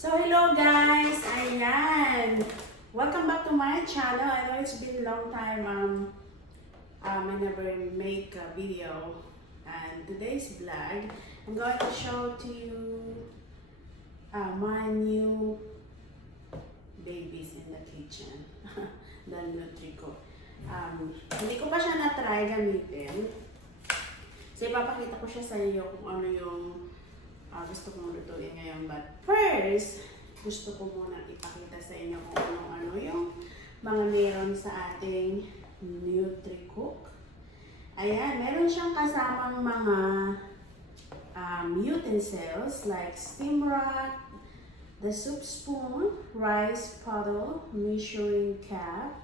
So, hello guys! Ayan! Welcome back to my channel. I know it's been a long time I never make a video. And today's vlog, I'm going to show to you my new babies in the kitchen. The Nutricook. Hindi ko pa siya na-try gamitin. So, ipapakita ko siya sa iyo kung ano yung gusto kong lutuin ngayon. But first, gusto ko muna ipakita sa inyo kung ano yung mga meron sa ating Nutricook. Ayan, meron siyang kasamang mga utensils like steam rack, the soup spoon, rice paddle, measuring cup,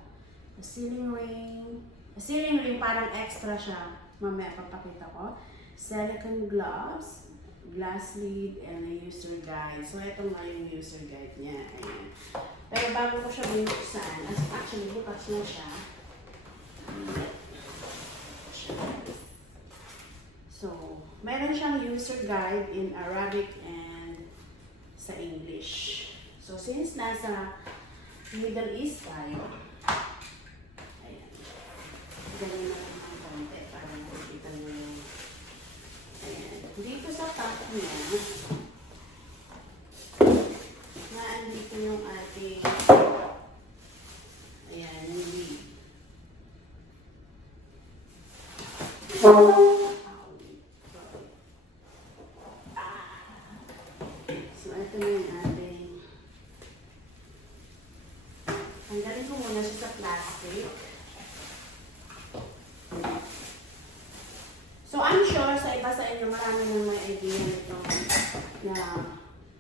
a ceiling ring. A ceiling ring parang extra siya. Mamaya papakita ko. Silicone gloves, glass lid, and a user guide. So, ito nga yung user guide niya. Ayan. Pero bago ko siya binuksan, actually, bukas na siya. So, meron siyang user guide in Arabic and sa English. So, since nasa Middle East tayo, ayan. Ganyan na lang ng konti para makikita nyo yung ayan. Dito sa top niya, naandito yung ating ayan, yung lid. So, ito na yung ating tanggalin ko muna siya sa plastic. So, I'm sure sa iba sa inyo, marami nang may idea nito na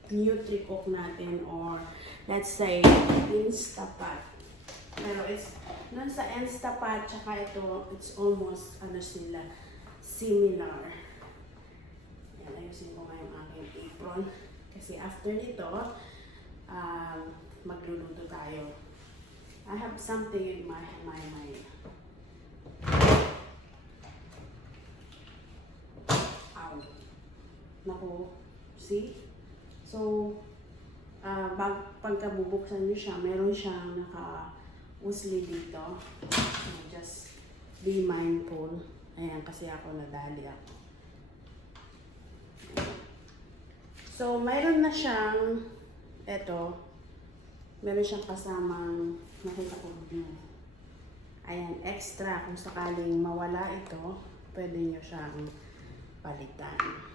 Nutricook natin or let's say Instapot. Pero it's, nun sa Instapot tsaka ito, it's almost, sila, similar. Yan, ayusin ko nga yung aking apron. Kasi after nito, magluluto tayo. I have something in my mind. Naku, see? So, pagka bubuksan nyo siya, meron siyang naka-usli dito. So, just be mindful. Ayan, kasi ako nadali ako. So, meron na siyang, meron siyang kasamang, nakita ko blue. Ayan, extra. Kung sakaling mawala ito, pwede nyo siyang palitan.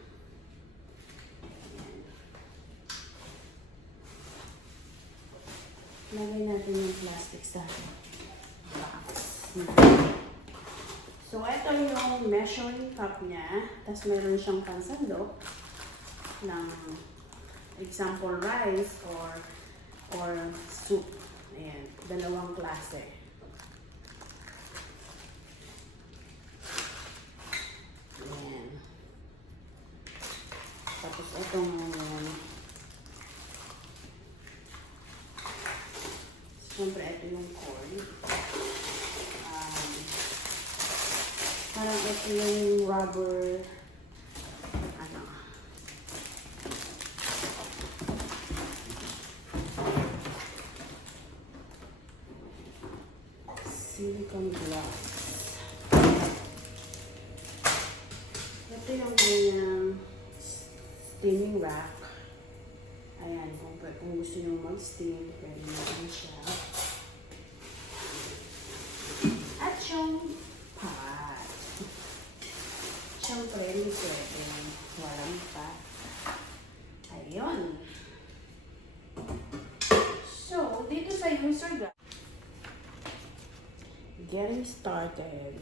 Lagay natin yung plastic sa box. So, ito yung measuring cup niya. Tapos, meron siyang pansandok ng example rice or soup. Ayan, dalawang klase. Ayan. Tapos, itong siyempre, ito yung corn. Parang ito yung rubber, silicone gloves. Ito yung kanyang steaming rack. Ayan, kung gusto nyo mag-steam, pwede natin siya. At yung pot. Siyempre, hindi pwede. Walang pot. Ayun. So, dito sa user guide, getting started.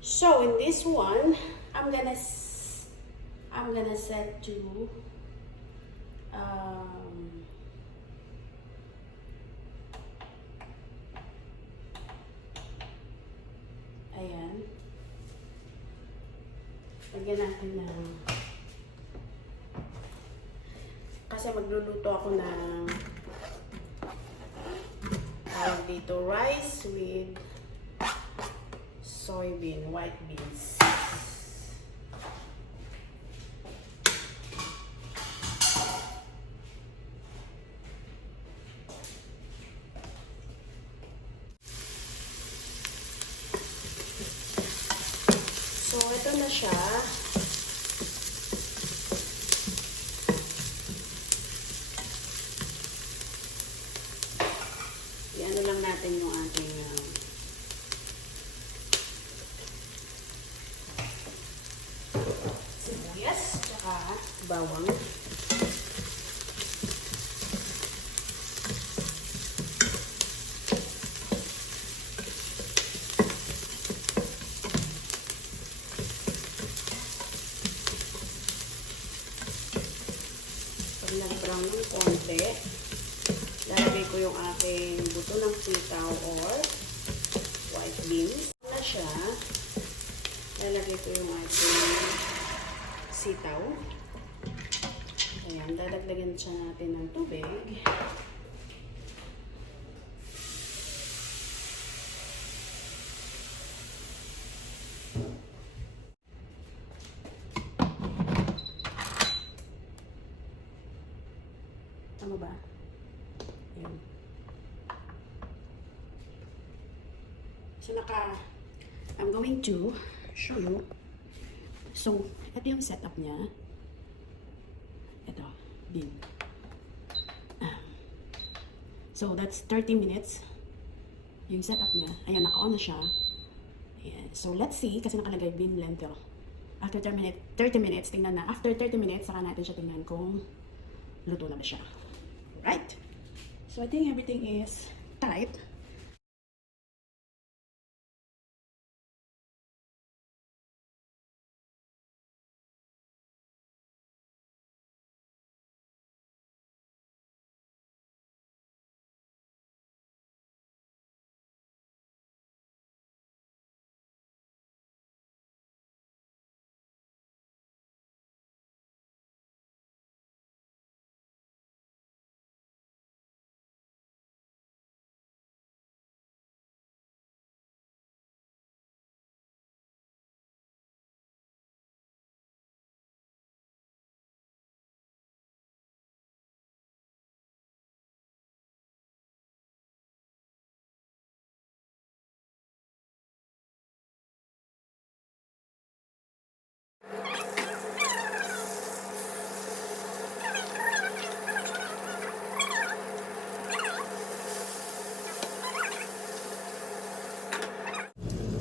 So, in this one, I'm gonna set to ayan. Lagyan natin ng kasi magluluto ako ng dito rice with soybean, white beans. So, ito na siya. I-ano lang natin yung ating sibuyas, tsaka bawang. Pag nag-brown ng konti, lalagay ko yung aking buto ng sitaw or white beans. Na siya, lalagay ko yung ating sitaw. Ayan, dadagdagan siya natin ng tubig. Tama ba? Ayan. So, I'm going to show you. So, ito yung setup niya. Ito, bin. So, that's 30 minutes. Yung setup niya. Ayan, naka-on na siya. Ayan. So, let's see, kasi nakalagay bin lentil. After 30 minutes, tingnan na. After 30 minutes, saka natin siya tingnan kung luto na ba siya. Right? So, I think everything is tight.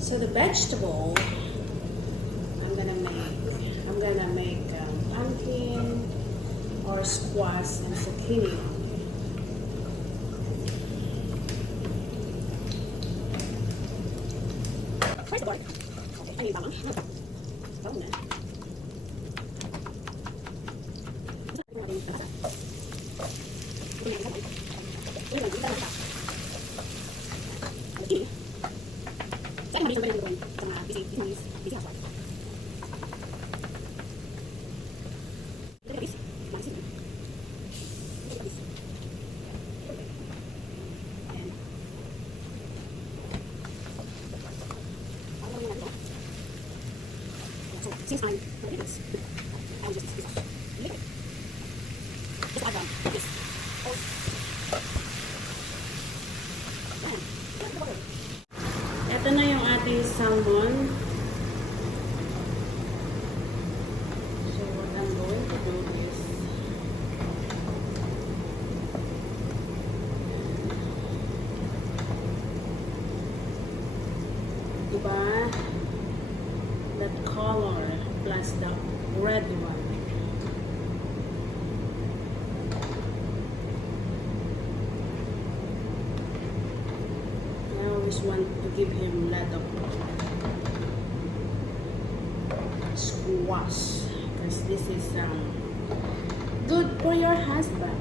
So the vegetable I'm gonna make pumpkin or squash and zucchini. First of all, okay, ay bawang. Bawang na. Since I'm going to do this, I will just use this liquid. Just add this. Ito na yung ating salmon. So what I'm going to do is diba? That color plus the red one. I always want to give him a lot of squash because this is good for your husband.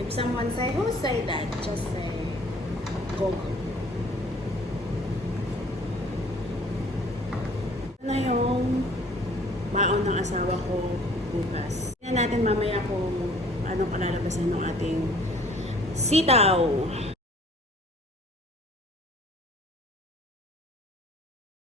If someone say, who say that? Just say, Gogo. Ano yung baon ng asawa ko bukas? Tingnan natin mamaya kung anong kalalabasan ng ating sitaw.